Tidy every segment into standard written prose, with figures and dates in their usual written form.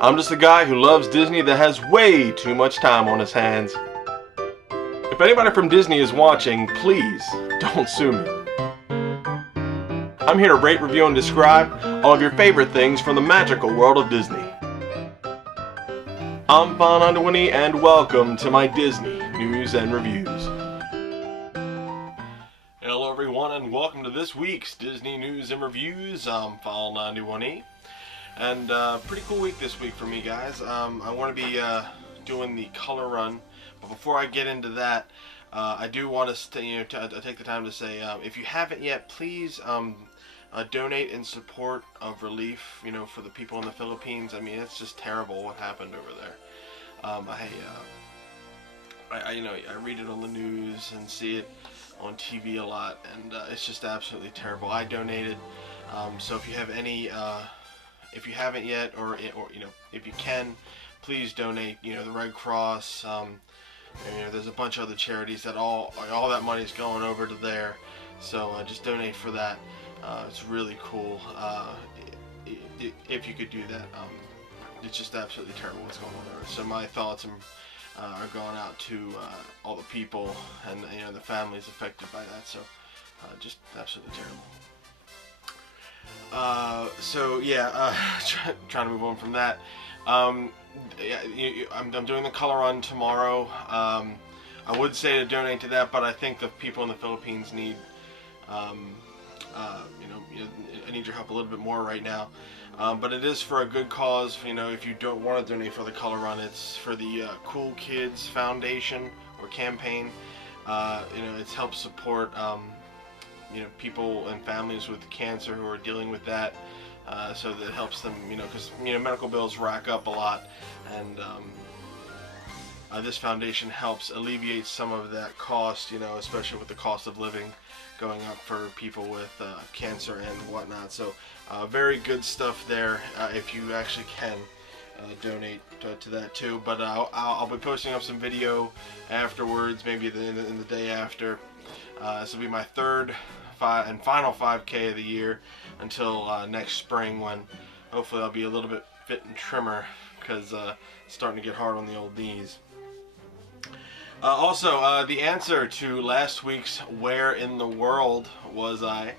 I'm just a guy who loves Disney that has way too much time on his hands. If anybody from Disney is watching, please don't sue me. I'm here to rate, review, and describe all of your favorite things from the magical world of Disney. I'm File91e and welcome to my Disney News and Reviews. Hello everyone and welcome to this week's Disney News and Reviews. I'm File91e. And pretty cool week this week for me, guys. I want to be doing the color run, but before I get into that, I do want to take the time to say, if you haven't yet, please donate in support of relief, for the people in the Philippines. I mean, it's just terrible what happened over there. I read it on the news and see it on TV a lot, and it's just absolutely terrible. I donated, so if you have any. If you haven't yet, or if you can, please donate. The Red Cross. There's a bunch of other charities that all that money is going over to there. So just donate for that. It's really cool. If you could do that, it's just absolutely terrible what's going on there. So my thoughts are going out to all the people and the families affected by that. So just absolutely terrible. Trying to move on from that. I'm doing the color run tomorrow. I would say to donate to that, but I think the people in the Philippines need, I need your help a little bit more right now. But it is for a good cause. If you don't want to donate for the color run, it's for the Cool Kids Foundation or campaign. It's helped support. People and families with cancer who are dealing with that, so that helps them, because medical bills rack up a lot, and this foundation helps alleviate some of that cost, especially with the cost of living going up for people with cancer and whatnot. So very good stuff there, if you actually can donate to that too. But I'll be posting up some video afterwards, maybe in the day after. This will be my third and final 5K of the year until next spring, when hopefully I'll be a little bit fit and trimmer, because it's starting to get hard on the old knees. Also, the answer to last week's Where in the World Was I?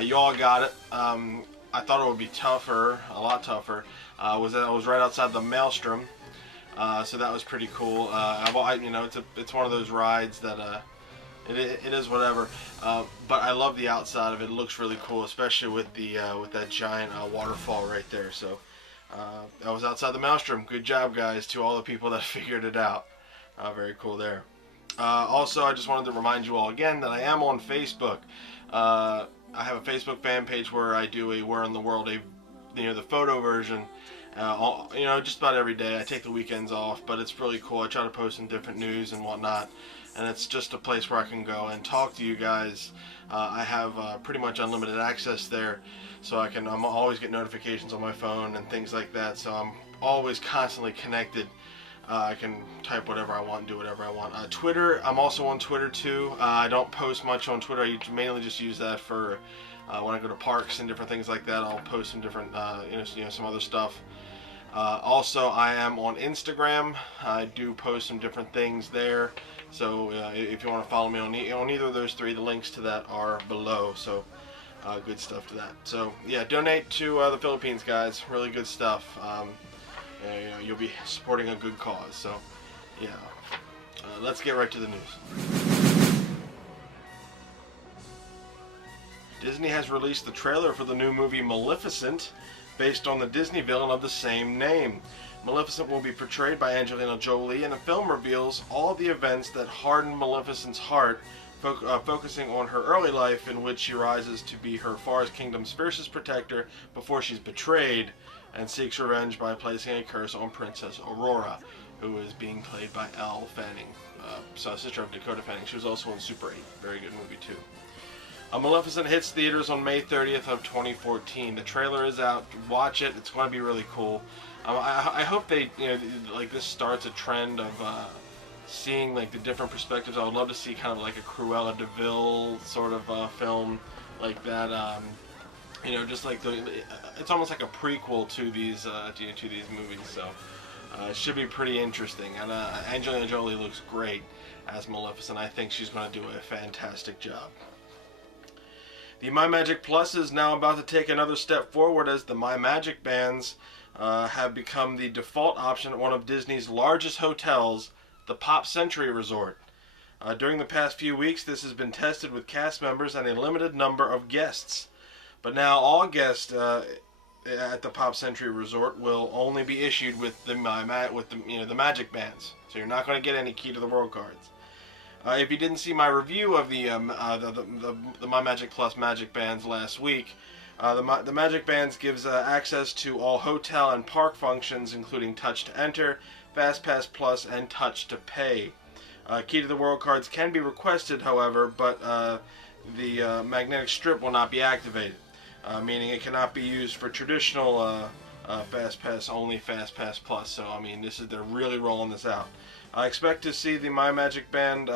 You all got it. I thought it would be tougher, a lot tougher. I was right outside the Maelstrom, so that was pretty cool. It's one of those rides that it is whatever, but I love the outside of it. It looks really cool, especially with that giant waterfall right there. So I was outside the Maelstrom. Good job, guys, to all the people that figured it out. Very cool there. Also, I just wanted to remind you all again that I am on Facebook. I have a Facebook fan page where I do a Where in the World, the photo version. Just about every day. I take the weekends off, but it's really cool. I try to post some different news and whatnot. And it's just a place where I can go and talk to you guys. I have pretty much unlimited access there, so I'm always get notifications on my phone and things like that. So I'm always constantly connected. I can type whatever I want, do whatever I want. Twitter, I'm also on Twitter too. I don't post much on Twitter. I mainly just use that for when I go to parks and different things like that. I'll post some different, some other stuff. Also, I am on Instagram. I do post some different things there. So if you want to follow me on either of those three, the links to that are below. So good stuff to that. So yeah, donate to the Philippines, guys. Really good stuff. You'll be supporting a good cause. So yeah, let's get right to the news. Disney has released the trailer for the new movie Maleficent, based on the Disney villain of the same name. Maleficent will be portrayed by Angelina Jolie, and the film reveals all the events that hardened Maleficent's heart, focusing on her early life, in which she rises to be her Forest Kingdom's fiercest protector before she's betrayed and seeks revenge by placing a curse on Princess Aurora, who is being played by Elle Fanning, sister of Dakota Fanning. She was also in Super 8. Very good movie too. Maleficent hits theaters on May 30th of 2014. The trailer is out. Watch it. It's going to be really cool. I hope they, this starts a trend of seeing the different perspectives. I would love to see kind of like a Cruella de Vil sort of film like that. You know, just like it's almost like a prequel to these movies. So it should be pretty interesting. And Angelina Jolie looks great as Maleficent. I think she's going to do a fantastic job. The MyMagic Plus is now about to take another step forward as the MyMagic bands have become the default option at one of Disney's largest hotels, the Pop Century Resort. During the past few weeks, this has been tested with cast members and a limited number of guests. But now all guests at the Pop Century Resort will only be issued with the Magic bands. So you're not going to get any Key to the World cards. If you didn't see my review of the MyMagic Plus Magic Bands last week, the Magic Bands gives access to all hotel and park functions, including Touch to Enter, Fastpass Plus, and Touch to Pay. Key to the World cards can be requested, however, but the magnetic strip will not be activated, meaning it cannot be used for traditional Fastpass, only Fastpass Plus. So, I mean, they're really rolling this out. I expect to see the MyMagic Band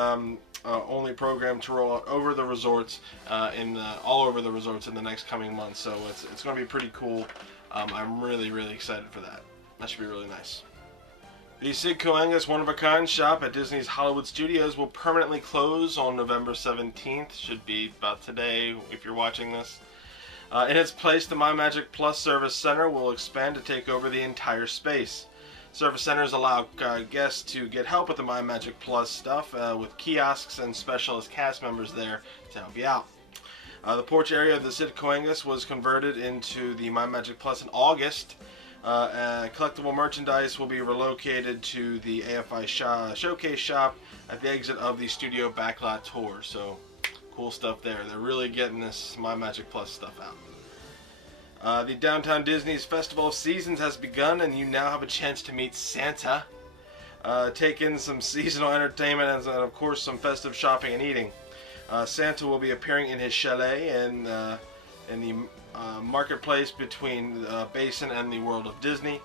only program to roll out over the resorts, all over the resorts in the next coming months. So it's going to be pretty cool. I'm really, really excited for that. That should be really nice. The Sid Cahuenga's one-of-a-kind shop at Disney's Hollywood Studios will permanently close on November 17th. Should be about today if you're watching this. In its place, the MyMagic Plus Service Center will expand to take over the entire space. Service centers allow guests to get help with the MyMagic Plus stuff with kiosks and specialist cast members there to help you out. The porch area of the Sid Cahuenga's was converted into the MyMagic Plus in August. Collectible merchandise will be relocated to the AFI Showcase shop at the exit of the studio backlot tour. So cool stuff there. They're really getting this MyMagic Plus stuff out. The Downtown Disney's Festival of Seasons has begun, and you now have a chance to meet Santa, take in some seasonal entertainment, and of course some festive shopping and eating. Santa will be appearing in his chalet in the marketplace between the Basin and the World of Disney.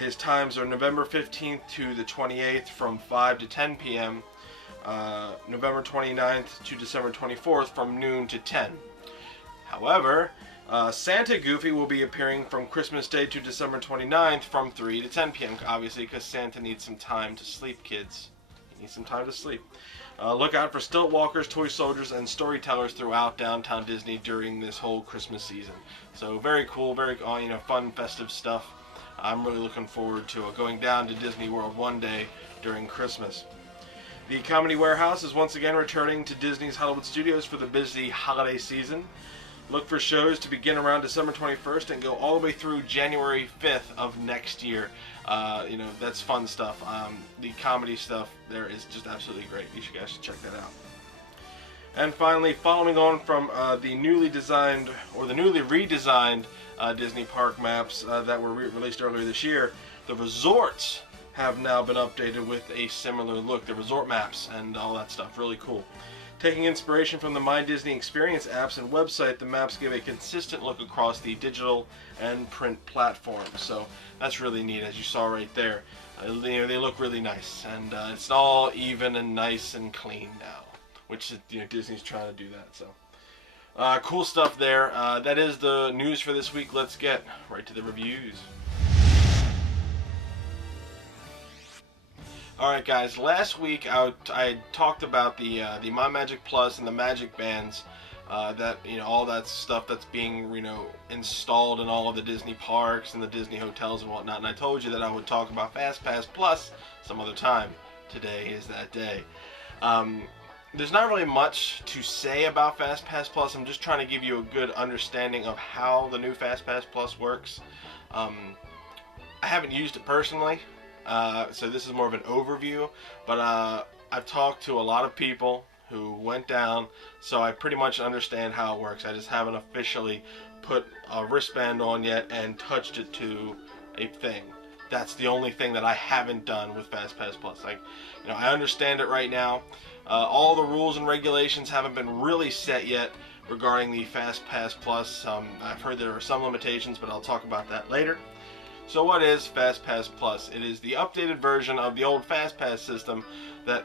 His times are November 15th to the 28th from 5 to 10 p.m., November 29th to December 24th from noon to 10. However, Santa Goofy will be appearing from Christmas Day to December 29th from 3 to 10 p.m. Obviously, because Santa needs some time to sleep, kids. He needs some time to sleep. Look out for stilt walkers, toy soldiers, and storytellers throughout Downtown Disney during this whole Christmas season. So very cool, very fun, festive stuff. I'm really looking forward to going down to Disney World one day during Christmas. The Comedy Warehouse is once again returning to Disney's Hollywood Studios for the busy holiday season. Look for shows to begin around December 21st and go all the way through January 5th of next year. That's fun stuff. The comedy stuff there is just absolutely great. You guys should check that out. And finally, following on from the newly redesigned Disney park maps that were released earlier this year, the resorts have now been updated with a similar look. The resort maps and all that stuff, really cool. Taking inspiration from the My Disney Experience apps and website, the maps give a consistent look across the digital and print platforms. So that's really neat, as you saw right there. They look really nice, and it's all even and nice and clean now, which Disney's trying to do that. So cool stuff there. That is the news for this week. Let's get right to the reviews. Alright guys, last week I talked about the MyMagic Plus and the Magic Bands, all that stuff that's being installed in all of the Disney parks and the Disney hotels and whatnot, and I told you that I would talk about Fastpass Plus some other time. Today is that day. There's not really much to say about Fastpass Plus. I'm just trying to give you a good understanding of how the new Fastpass Plus works. I haven't used it personally. So this is more of an overview, but I've talked to a lot of people who went down, so I pretty much understand how it works. I just haven't officially put a wristband on yet and touched it to a thing. That's the only thing that I haven't done with Fastpass Plus. I understand it right now. All the rules and regulations haven't been really set yet regarding the Fastpass Plus. I've heard there are some limitations, but I'll talk about that later. So what is Fastpass Plus? It is the updated version of the old Fastpass system that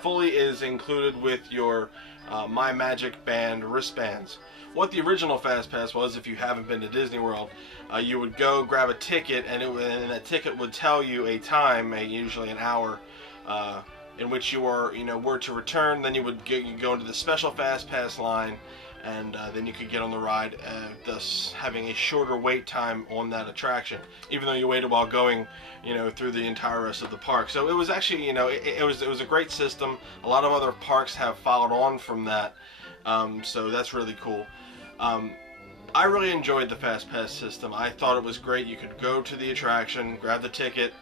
fully is included with your MyMagic Band wristbands. what the original Fastpass was, if you haven't been to Disney World, you would go grab a ticket, and that ticket would tell you a time, usually an hour, in which you were to return. Then you would go into the special Fastpass line, and then you could get on the ride, thus having a shorter wait time on that attraction, even though you waited while going, through the entire rest of the park. So it was actually, it was a great system. A lot of other parks have followed on from that, so that's really cool. I really enjoyed the Fastpass system. I thought it was great. You could go to the attraction, grab the ticket,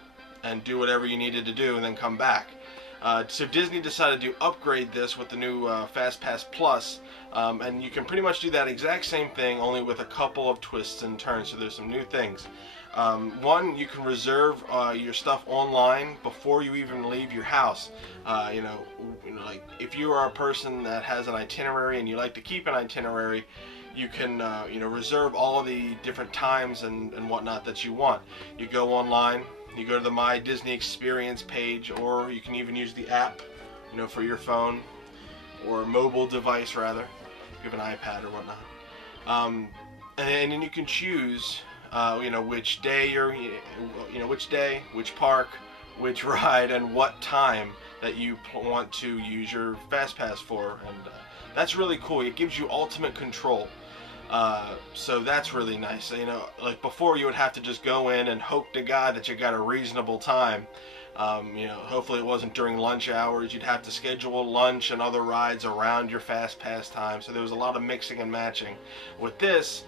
and do whatever you needed to do, and then come back. So Disney decided to upgrade this with the new Fastpass Plus, and you can pretty much do that exact same thing, only with a couple of twists and turns. So there's some new things. One, you can reserve your stuff online before you even leave your house. Like if you are a person that has an itinerary and you like to keep an itinerary, you can reserve all of the different times and whatnot that you want. You go online, you go to the My Disney Experience page, or you can even use the app, for your phone or mobile device rather, if you have an iPad or whatnot. And then you can choose, which day which day, which park, which ride, and what time that you want to use your Fastpass for, and that's really cool. It gives you ultimate control. So that's really nice. Like before, you would have to just go in and hope to God that you got a reasonable time. Hopefully it wasn't during lunch hours. You'd have to schedule lunch and other rides around your Fastpass time. So there was a lot of mixing and matching. With this,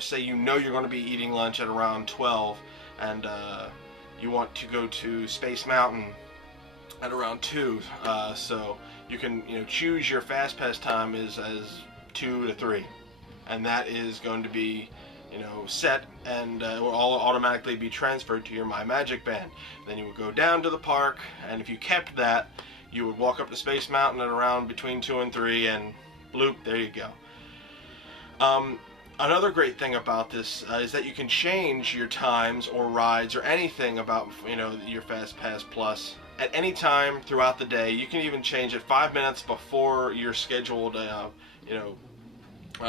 say you're going to be eating lunch at around 12, and you want to go to Space Mountain at around 2. So you can choose your Fastpass time as 2 to 3. And that is going to be, set, and it will all automatically be transferred to your MyMagic band. Then you would go down to the park, and if you kept that, you would walk up to Space Mountain at around between 2 and 3, and bloop, there you go. Another great thing about this is that you can change your times or rides or anything about your Fastpass Plus at any time throughout the day. You can even change it 5 minutes before your scheduled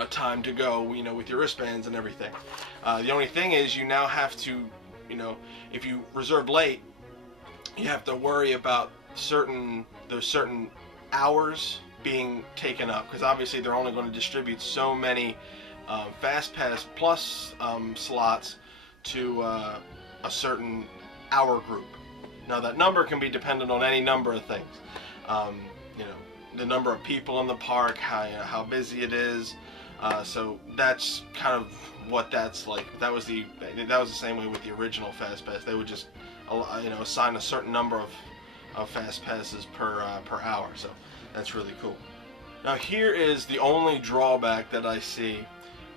time to go, with your wristbands and everything. The only thing is, you now have to, if you reserve late, you have to worry about those certain hours being taken up, because obviously they're only going to distribute so many Fastpass Plus slots to a certain hour group. Now that number can be dependent on any number of things. The number of people in the park, how busy it is. So that's kind of what that's like. That was the same way with the original Fastpass. They would just assign a certain number of Fastpasses per hour. So that's really cool. Now here is the only drawback that I see.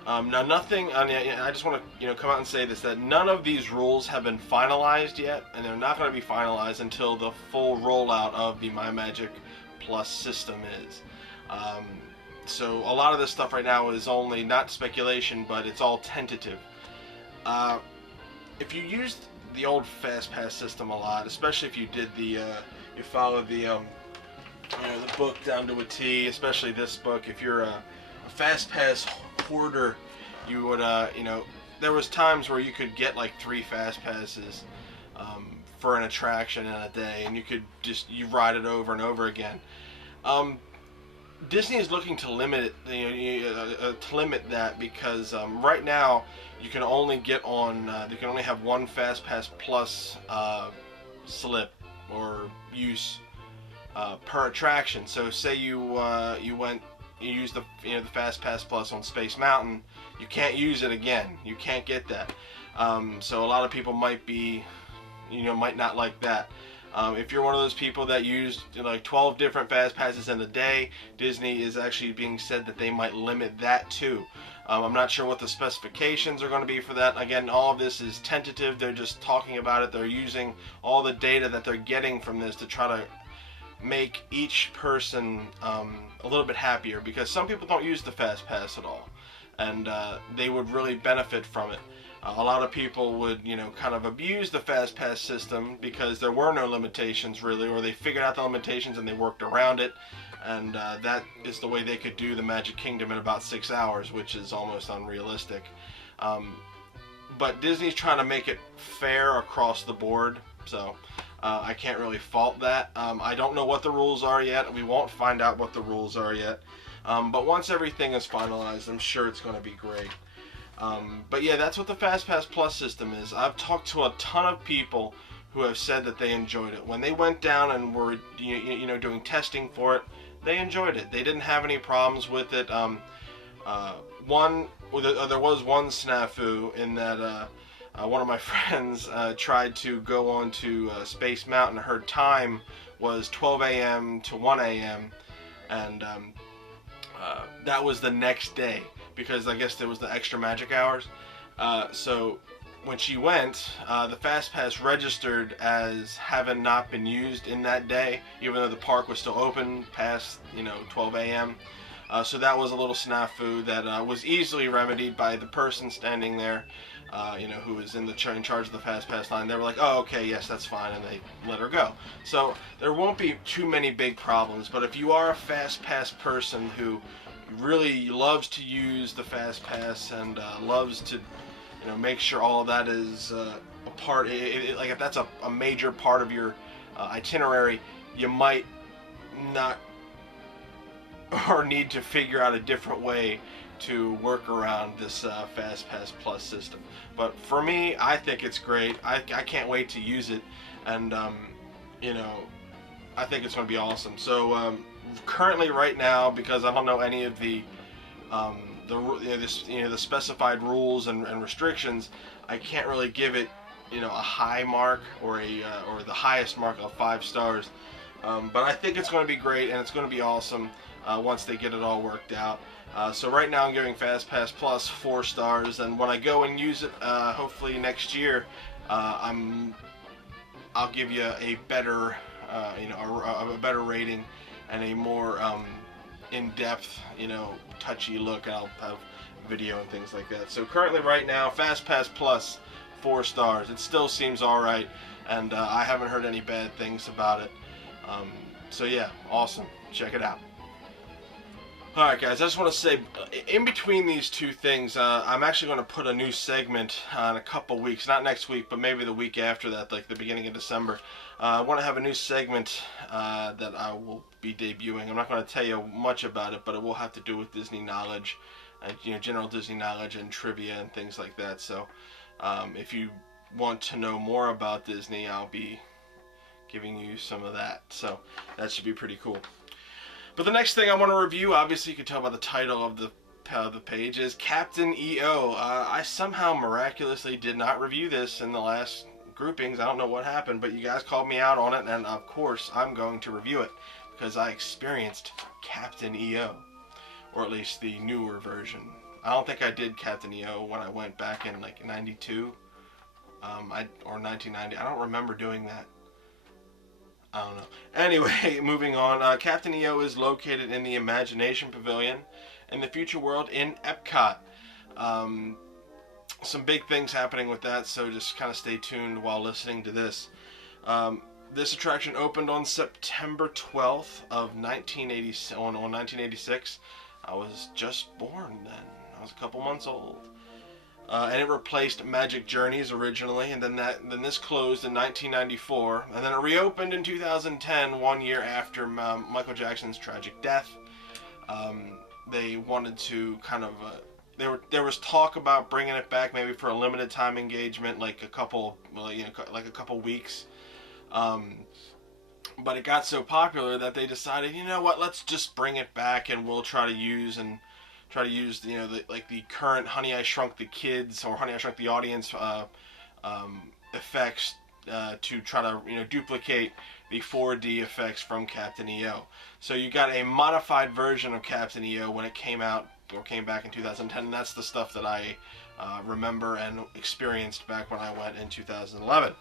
Now nothing. I just want to come out and say this, that none of these rules have been finalized yet, and they're not going to be finalized until the full rollout of the MyMagic Plus system is. So a lot of this stuff right now is only not speculation, but it's all tentative. If you used the old Fastpass system a lot, especially if you did you followed the book down to a T, especially this book. If you're a Fastpass hoarder, you would there was times where you could get like 3 Fastpasses for an attraction in a day, and you could you ride it over and over again. Disney is looking to limit that, because right now you can only get on you can only have one Fastpass Plus slip or use per attraction. So say you use the Fastpass Plus on Space Mountain, you can't use it again. You can't get that. So a lot of people might not like that. If you're one of those people that used like 12 different Fastpasses in a day, Disney is actually being said that they might limit that too. I'm not sure what the specifications are going to be for that. Again, all of this is tentative. They're just talking about it. They're using all the data that they're getting from this to try to make each person a little bit happier, because some people don't use the Fastpass at all, and they would really benefit from it. A lot of people would, kind of abuse the Fastpass system because there were no limitations really, or they figured out the limitations and they worked around it. and that is the way they could do the Magic Kingdom in about 6 hours, which is almost unrealistic. But Disney's trying to make it fair across the board, so I can't really fault that. I don't know what the rules are yet. We won't find out what the rules are yet. But once everything is finalized, I'm sure it's going to be great. But yeah, that's what the Fastpass Plus system is. I've talked to a ton of people who have said that they enjoyed it. When they went down and were doing testing for it, they enjoyed it. They didn't have any problems with it. There was one snafu in that one of my friends tried to go on to Space Mountain. Her time was 12 a.m. to 1 a.m. and that was the next day, because I guess there was the extra magic hours. So when she went, the Fastpass registered as having not been used in that day, even though the park was still open past 12 a.m. So that was a little snafu that was easily remedied by the person standing there, who was in charge of the Fastpass line. They were like, "Oh, okay, yes, that's fine," and they let her go. So there won't be too many big problems. But if you are a Fastpass person who really loves to use the Fastpass and loves to make sure all of that is a part, like if that's a major part of your itinerary, you might not or need to figure out a different way to work around this Fastpass Plus system. But for me, I think it's great. I can't wait to use it, and I think it's going to be awesome. So currently, right now, because I don't know any of the specified rules and restrictions, I can't really give it a high mark or the highest mark of 5 stars. But I think it's going to be great, and it's going to be awesome once they get it all worked out. So right now I'm giving Fastpass Plus 4 stars, and when I go and use it, hopefully next year, I'll give you a better, a better rating and a more in-depth, touchy look, and I'll have video and things like that. So currently, right now, Fastpass Plus 4 stars. It still seems all right, and I haven't heard any bad things about it. So yeah, awesome. Check it out. Alright guys, I just want to say, in between these two things, I'm actually going to put a new segment in a couple weeks. Not next week, but maybe the week after that, like the beginning of December. I want to have a new segment that I will be debuting. I'm not going to tell you much about it, but it will have to do with Disney knowledge, general Disney knowledge and trivia and things like that. So if you want to know more about Disney, I'll be giving you some of that. So that should be pretty cool. But the next thing I want to review, obviously you can tell by the title of the page, is Captain EO. I somehow miraculously did not review this in the last groupings. I don't know what happened, but you guys called me out on it, and of course I'm going to review it because I experienced Captain EO, or at least the newer version. I don't think I did Captain EO when I went back in like 92 or 1990. I don't remember doing that. I don't know. Anyway, moving on. Captain EO is located in the Imagination Pavilion in the Future World in Epcot. Some big things happening with that, so just kind of stay tuned while listening to this. This attraction opened on September 12th of 1986. I was just born then. I was a couple months old. And it replaced Magic Journeys originally, and then this closed in 1994, and then it reopened in 2010, 1 year after Michael Jackson's tragic death. They wanted to kind of there was talk about bringing it back maybe for a limited time engagement, like a couple weeks. But it got so popular that they decided, you know what, let's just bring it back, and we'll try to use the current Honey I Shrunk the Kids or Honey I Shrunk the Audience effects to try to duplicate the 4D effects from Captain EO. So you got a modified version of Captain EO when it came out or came back in 2010, and that's the stuff that I remember and experienced back when I went in 2011.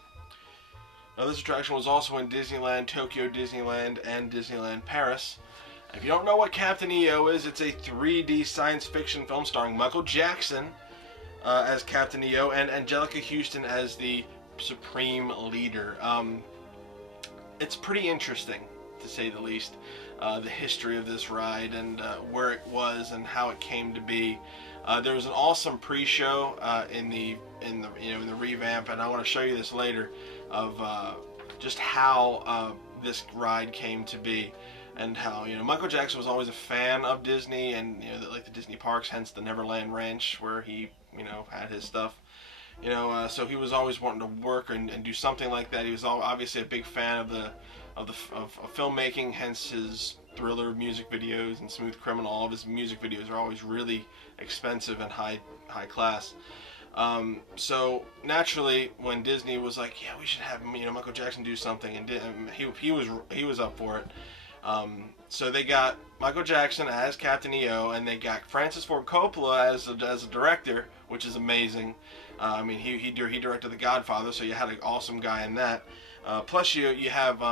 Now this attraction was also in Disneyland, Tokyo Disneyland, and Disneyland Paris. If you don't know what Captain EO is, it's a 3D science fiction film starring Michael Jackson as Captain EO and Angelica Houston as the Supreme Leader. It's pretty interesting. to say the least, the history of this ride and where it was and how it came to be. There was an awesome pre-show in the revamp, and I want to show you this later, of just how this ride came to be, and how Michael Jackson was always a fan of Disney and like the Disney parks, hence the Neverland Ranch where he had his stuff. So he was always wanting to work and do something like that. He was obviously a big fan of filmmaking, hence his Thriller music videos and Smooth Criminal. All of his music videos are always really expensive and high class. So naturally, when Disney was like, yeah, we should have Michael Jackson do something, and he was up for it. So they got Michael Jackson as Captain EO, and they got Francis Ford Coppola as a director, which is amazing. I mean, he directed The Godfather, so you had an awesome guy in that. Plus you have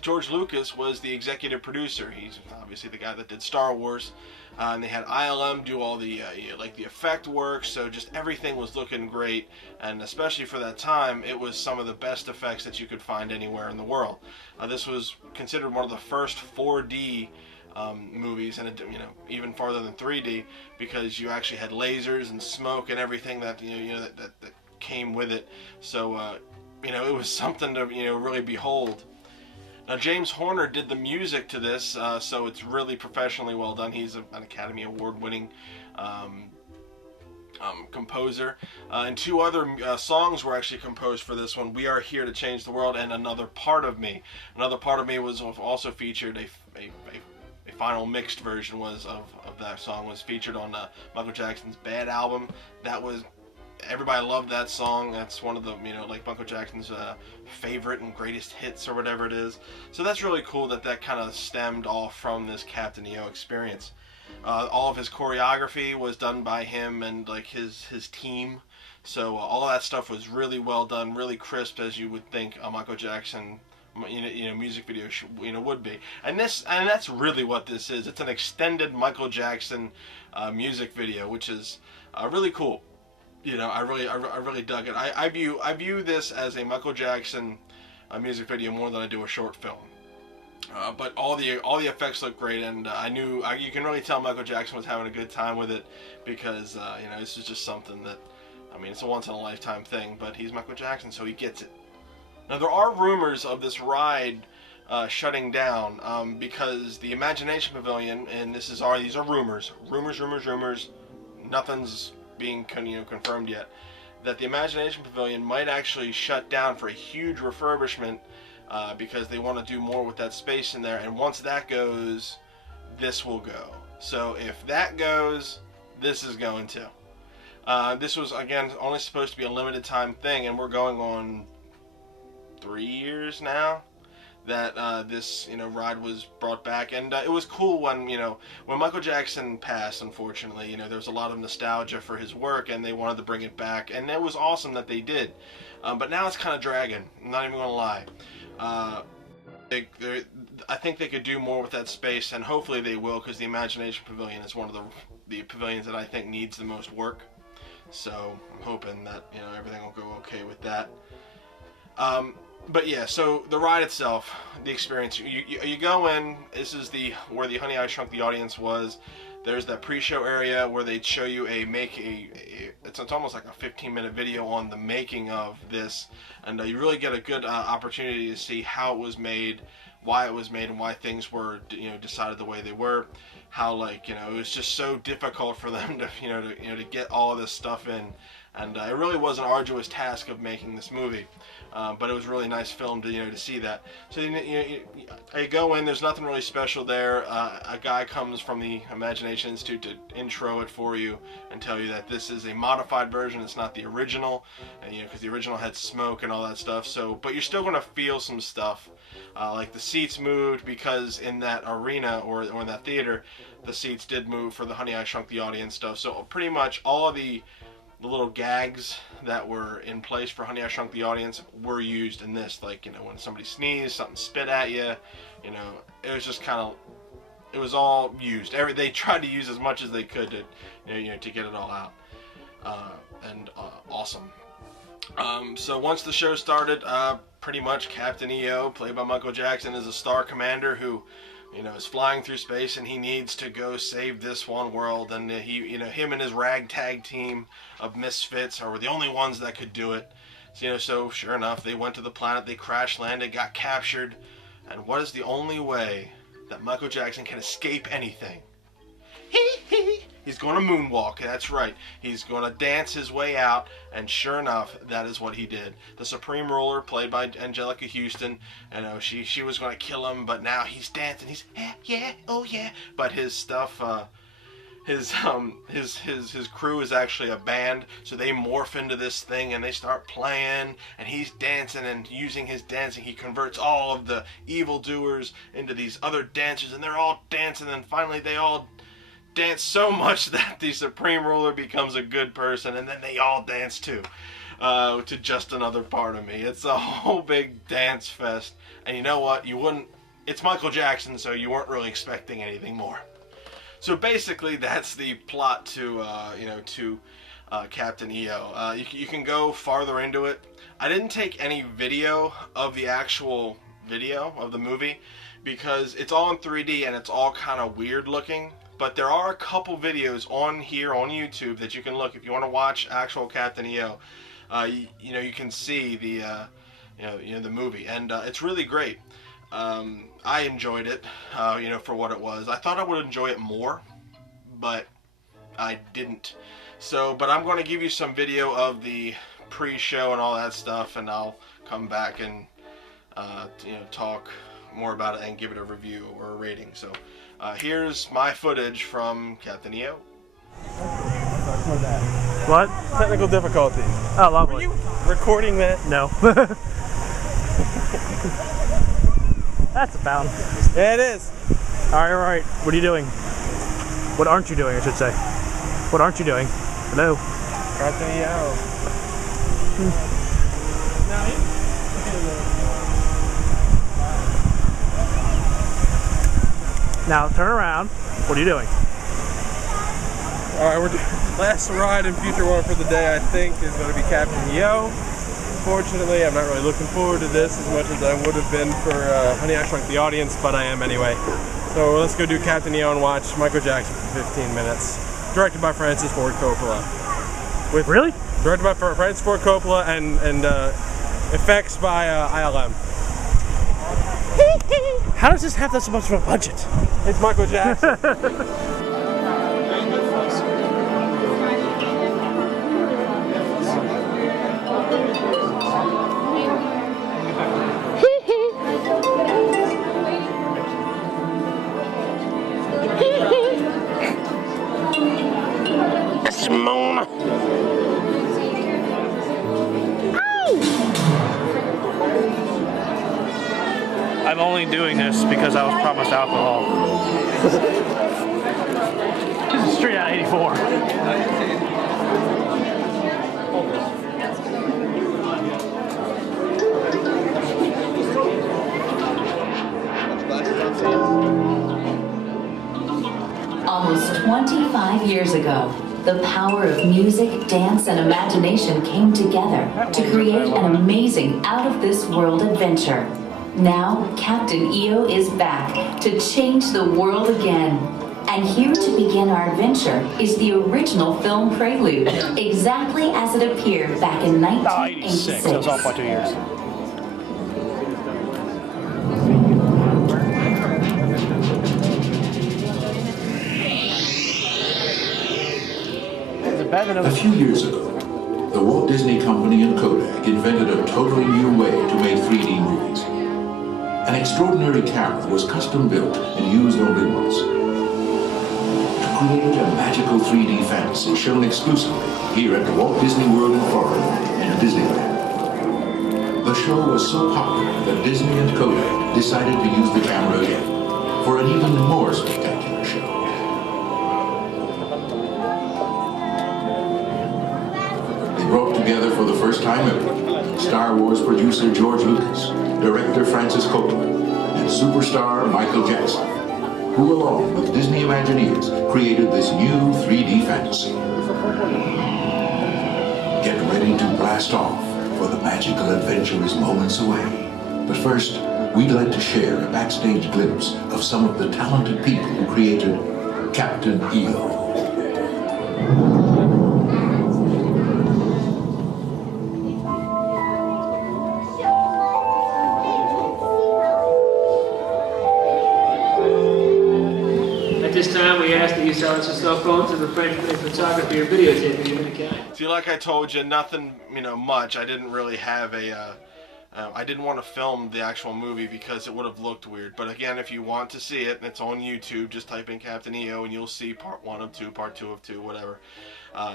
George Lucas was the executive producer. He's obviously the guy that did Star Wars. And they had ILM do all the like the effect work, so just everything was looking great, and especially for that time, it was some of the best effects that you could find anywhere in the world. This was considered one of the first 4D movies, and it, even farther than 3D, because you actually had lasers and smoke and everything that that came with it. So it was something to really behold. Now, James Horner did the music to this, so it's really professionally well done. He's an Academy Award-winning composer. And two other songs were actually composed for this one: "We Are Here to Change the World" and "Another Part of Me." "Another Part of Me" was also featured. A final mixed version of that song was featured on Michael Jackson's Bad album. Everybody loved that song. That's one of the, like Michael Jackson's favorite and greatest hits or whatever it is. So that's really cool that kind of stemmed off from this Captain EO experience. All of his choreography was done by him and like his team. So all of that stuff was really well done, really crisp, as you would think a Michael Jackson music video would be. And that's really what this is. It's an extended Michael Jackson music video, which is really cool. I really dug it. I view this as a Michael Jackson music video more than I do a short film. But all the effects look great, and you can really tell Michael Jackson was having a good time with it, because this is just something that, it's a once in a lifetime thing. But he's Michael Jackson, so he gets it. Now there are rumors of this ride shutting down because the Imagination Pavilion, and these are rumors, nothing's being confirmed yet, that the Imagination Pavilion might actually shut down for a huge refurbishment because they want to do more with that space in there, and once that goes, this will go. So if that goes, this is going to. This was, again, only supposed to be a limited time thing, and we're going on 3 years now that this ride was brought back. And it was cool when when Michael Jackson passed, unfortunately, there was a lot of nostalgia for his work, and they wanted to bring it back, and it was awesome that they did. But now it's kind of dragging, I'm not even gonna lie. I think they could do more with that space, and hopefully they will, because the Imagination Pavilion is one of the pavilions that I think needs the most work. So I'm hoping that everything will go okay with that. But yeah, so the ride itself, the experience, you go in. This is where the Honey I Shrunk the Audience was. There's that pre-show area where they'd show you it's almost like a 15-minute video on the making of this, and you really get a good opportunity to see how it was made, why it was made, and why things were decided the way they were. How it was just so difficult for them to to get all of this stuff in, and it really was an arduous task of making this movie. But it was a really nice film to see that. So you go in, there's nothing really special there. A guy comes from the Imagination Institute to intro it for you and tell you that this is a modified version. It's not the original, and because the original had smoke and all that stuff. So, but you're still gonna feel some stuff, like the seats moved, because in that arena or in that theater, the seats did move for the Honey I Shrunk the Audience stuff. So pretty much all of the little gags that were in place for Honey I Shrunk the Audience were used in this. Like, when somebody sneezed, something spit at you, it was just kind of, it was all used. They tried to use as much as they could to, to get it all out. And awesome. So once the show started, pretty much Captain EO, played by Michael Jackson, is a star commander who, you know, is flying through space, and he needs to go save this one world. And him and his ragtag team of misfits are the only ones that could do it. So sure enough, they went to the planet, they crash landed, got captured, and what is the only way that Michael Jackson can escape anything? He's going to moonwalk. That's right. He's going to dance his way out, and sure enough, that is what he did. The Supreme Ruler, played by Angelica Houston, she was going to kill him, but now he's dancing. He's yeah, oh yeah. But his stuff, his crew is actually a band, so they morph into this thing and they start playing, and he's dancing, and using his dancing, he converts all of the evildoers into these other dancers, and they're all dancing, and finally they all dance so much that the Supreme Ruler becomes a good person, and then they all dance too, to Just Another Part of Me. It's a whole big dance fest, and you know what? It's Michael Jackson, so you weren't really expecting anything more. So basically, that's the plot to Captain EO. You can go farther into it. I didn't take any video of the actual video of the movie because it's all in 3D and it's all kind of weird looking. But there are a couple videos on here on YouTube that you can look if you want to watch actual Captain EO. You can see the the movie, and it's really great. I enjoyed it, for what it was. I thought I would enjoy it more, but I didn't. But I'm going to give you some video of the pre-show and all that stuff, and I'll come back and talk more about it and give it a review or a rating. So here's my footage from Captain EO. What? Technical difficulties. Oh, lovely. Were you recording that? No. That's a pound. Yeah, it is. All right. What are you doing? What aren't you doing, I should say. What aren't you doing? Hello? Captain EO. Now turn around. What are you doing? All right, last ride and future one for the day, I think, is going to be Captain EO. Fortunately, I'm not really looking forward to this as much as I would have been for Honey, I Shrunk the Audience, but I am anyway. So let's go do Captain EO and watch Michael Jackson for 15 minutes. Directed by Francis Ford Coppola. Really? Directed by Francis Ford Coppola and effects by ILM. How does this have this much of a budget? It's Michael Jackson. Simona. I'm only doing this because I was promised alcohol. This is straight out of 84. Almost 25 years ago, the power of music, dance, and imagination came together to create an amazing out-of-this-world adventure. Now, Captain EO is back to change the world again. And here to begin our adventure is the original film prelude, exactly as it appeared back in 1986. That was off by 2 years. A few years ago, the Walt Disney Company and Kodak invented a totally new way to make 3D movies. An extraordinary camera was custom built and used only once. To create a magical 3D fantasy shown exclusively here at the Walt Disney World in Florida and Disneyland. The show was so popular that Disney and Kodak decided to use the camera again for an even more spectacular show. Brought together for the first time ever, Star Wars producer George Lucas, director Francis Coppola, and superstar Michael Jackson, who along with Disney Imagineers created this new 3D fantasy. Get ready to blast off for the magical adventure is moments away. But first, we'd like to share a backstage glimpse of some of the talented people who created Captain EO. At this time, we ask that you silence your cell phones and refrain from any photography or videotaping of any kind. See, like I told you, nothing, much. I didn't really have I didn't want to film the actual movie because it would have looked weird. But again, if you want to see it, it's on YouTube. Just type in Captain EO and you'll see part 1 of 2, part 2 of 2, whatever.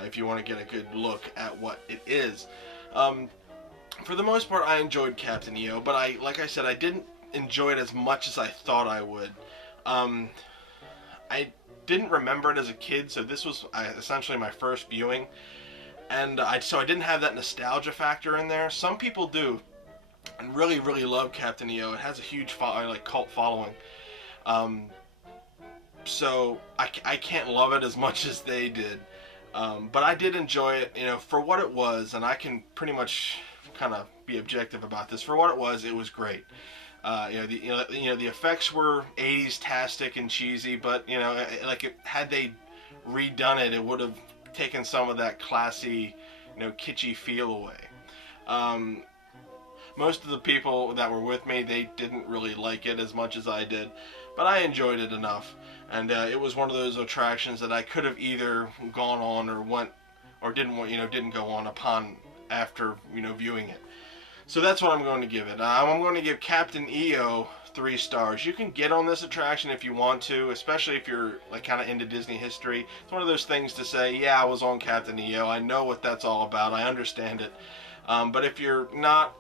If you want to get a good look at what it is. For the most part, I enjoyed Captain EO, but like I said, I didn't enjoy it as much as I thought I would. I didn't remember it as a kid, so this was essentially my first viewing, and so I didn't have that nostalgia factor in there. Some people do, and really love Captain EO. It has a huge cult following, so I can't love it as much as they did, but I did enjoy it, for what it was, and I can pretty much kind of be objective about this. For what it was great. The effects were 80s-tastic and cheesy, but had they redone it, it would have taken some of that classy, kitschy feel away. Most of the people that were with me, they didn't really like it as much as I did, but I enjoyed it enough, and it was one of those attractions that I could have either gone on or didn't go on upon after viewing it. So that's what I'm going to give it. I'm going to give Captain EO 3 stars. You can get on this attraction if you want to, especially if you're kind of into Disney history. It's one of those things to say, yeah, I was on Captain EO. I know what that's all about. I understand it. But if you're not,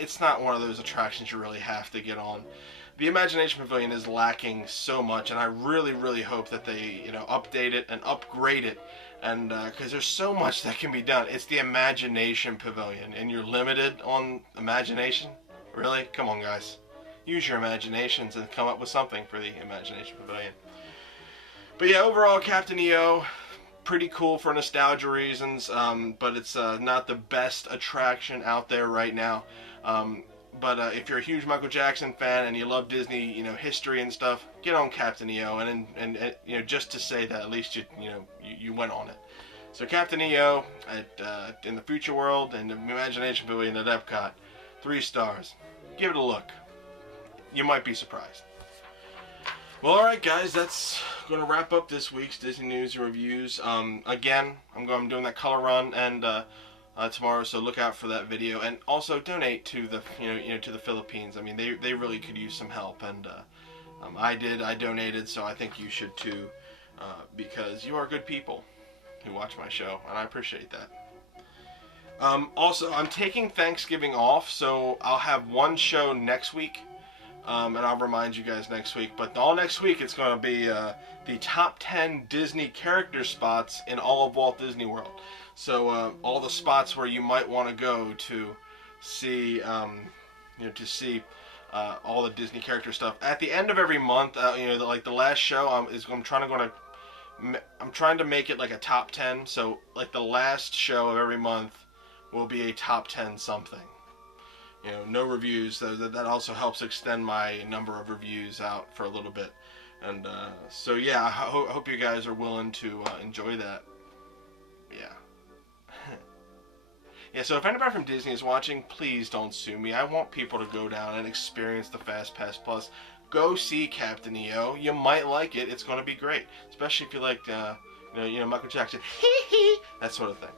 it's not one of those attractions you really have to get on. The Imagination Pavilion is lacking so much, and I really hope that they update it and upgrade it. And because there's so much that can be done. It's the Imagination Pavilion, and you're limited on imagination? Really? Come on, guys. Use your imaginations and come up with something for the Imagination Pavilion. But yeah, overall, Captain EO, pretty cool for nostalgia reasons, but it's not the best attraction out there right now. But if you're a huge Michael Jackson fan and you love Disney, history and stuff, get on Captain EO, and just to say that at least you went on it. So Captain EO in the Future World and the Imagination Pavilion at Epcot, 3 stars. Give it a look. You might be surprised. Well, alright guys, that's going to wrap up this week's Disney News and Reviews. Again, I'm doing that color run and tomorrow, so look out for that video, and also donate to the to the Philippines. I mean, they really could use some help, and I donated, so I think you should too, because you are good people who watch my show, and I appreciate that. Also, I'm taking Thanksgiving off, so I'll have one show next week, and I'll remind you guys next week. But all next week, it's going to be the top 10 Disney character spots in all of Walt Disney World. So all the spots where you might want to go to see, all the Disney character stuff. At the end of every month, like the last show, I'm trying to make it like a top 10. So like the last show of every month will be a top 10 something. No reviews. That also helps extend my number of reviews out for a little bit. And so yeah, I hope you guys are willing to enjoy that. Yeah. Yeah, so if anybody from Disney is watching, please don't sue me. I want people to go down and experience the Fastpass Plus. Go see Captain EO. You might like it. It's going to be great, especially if you like, Michael Jackson, that sort of thing.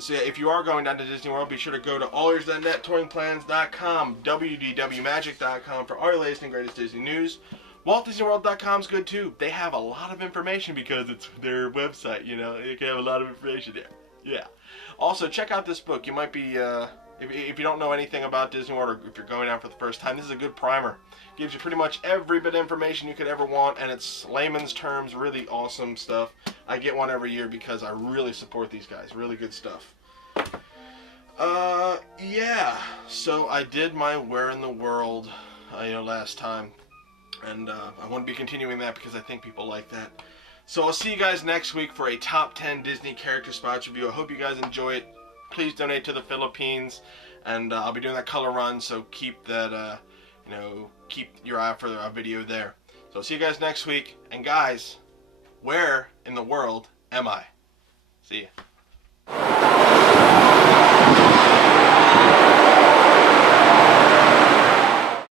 So yeah, if you are going down to Disney World, be sure to go to allears.net, touringplans.com, wdwmagic.com for all your latest and greatest Disney news. WaltDisneyWorld.com is good too. They have a lot of information because it's their website. You can have a lot of information there. Yeah. Also, check out this book. You might be, if you don't know anything about Disney World, or if you're going down for the first time, this is a good primer. Gives you pretty much every bit of information you could ever want, and it's layman's terms, really awesome stuff. I get one every year because I really support these guys. Really good stuff. Yeah. So I did my Where in the World, last time, and I want to be continuing that because I think people like that. So I'll see you guys next week for a top 10 Disney character spots review. I hope you guys enjoy it. please donate to the Philippines, and I'll be doing that color run, so keep that, keep your eye out for a video there. So see you guys next week, and guys, where in the world am I? See ya.